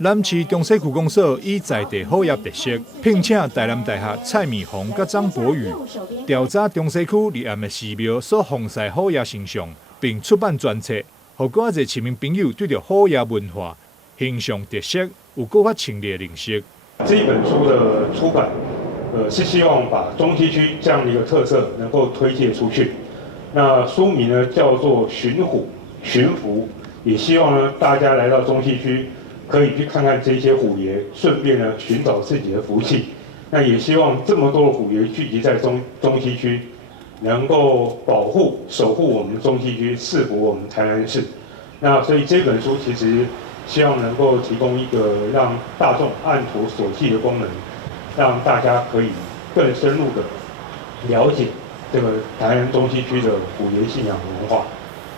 南市中西区公所以在地好业特色，聘请台南大学蔡美凤甲张博宇调查中西区离岸的寺庙所奉祀好业形象，并出版专册，让更多市民朋友对着好业文化、形象特色有更加清烈认识。这一本书的出版，是希望把中西区这样的一个特色能够推介出去。那书名呢叫做《寻虎寻福》，也希望呢大家来到中西区，可以去看看这些虎爷，顺便呢寻找自己的福气。那也希望这么多的虎爷聚集在中西区，能够保护、守护我们中西区，赐福我们台南市。那所以这本书其实希望能够提供一个让大众按图索骥的功能，让大家可以更深入的了解这个台南中西区的虎爷信仰文化。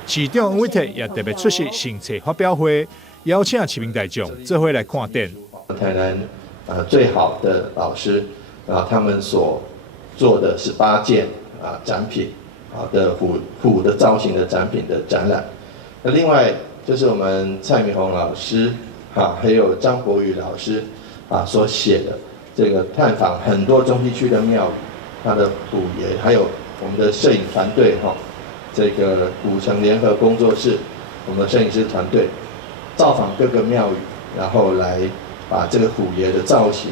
市长王伟特也特别出席新册发表会，邀请市民大众做伙来看展。台南最好的老师他们所做的18件展品的虎的造型的展品的展览。那另外就是我们蔡美凤老师还有张博宇老师所写的这个探访很多中西区的庙宇，它的虎爷，还有我们的摄影团队这个古城联合工作室，我们的摄影师团队造访各个庙宇，然后来把这个虎爷的造型，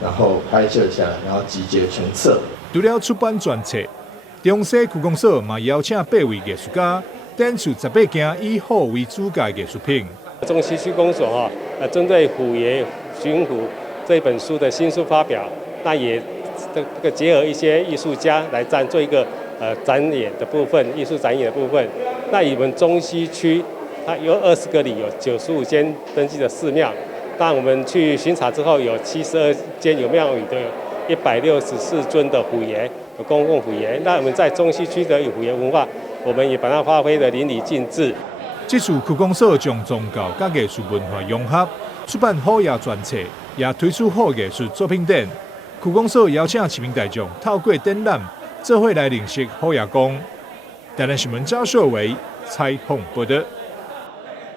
然后拍摄下来，然后集结成册。除了出版专册，中西区公所嘛邀请8位艺术家展出18件以虎为主角的艺术品。中西区公所针对虎爷寻虎这一本书的新书发表，那也这个结合一些艺术家来做一个展演的部分，艺术展演的部分。那我们中西区它有20个里，有95间登记的寺庙。当我们去巡查之后，有72间有庙宇的164尊的虎爷，有公共虎爷。那我们在中西区的虎爷文化，我们也把它发挥得淋漓尽致。这次区公所将宗教甲艺术文化融合，出版好业专册，也推出好艺术作品展。区公所邀请市民大众透过展览，做伙来认识好业工。台南新闻赵硕维采访报道。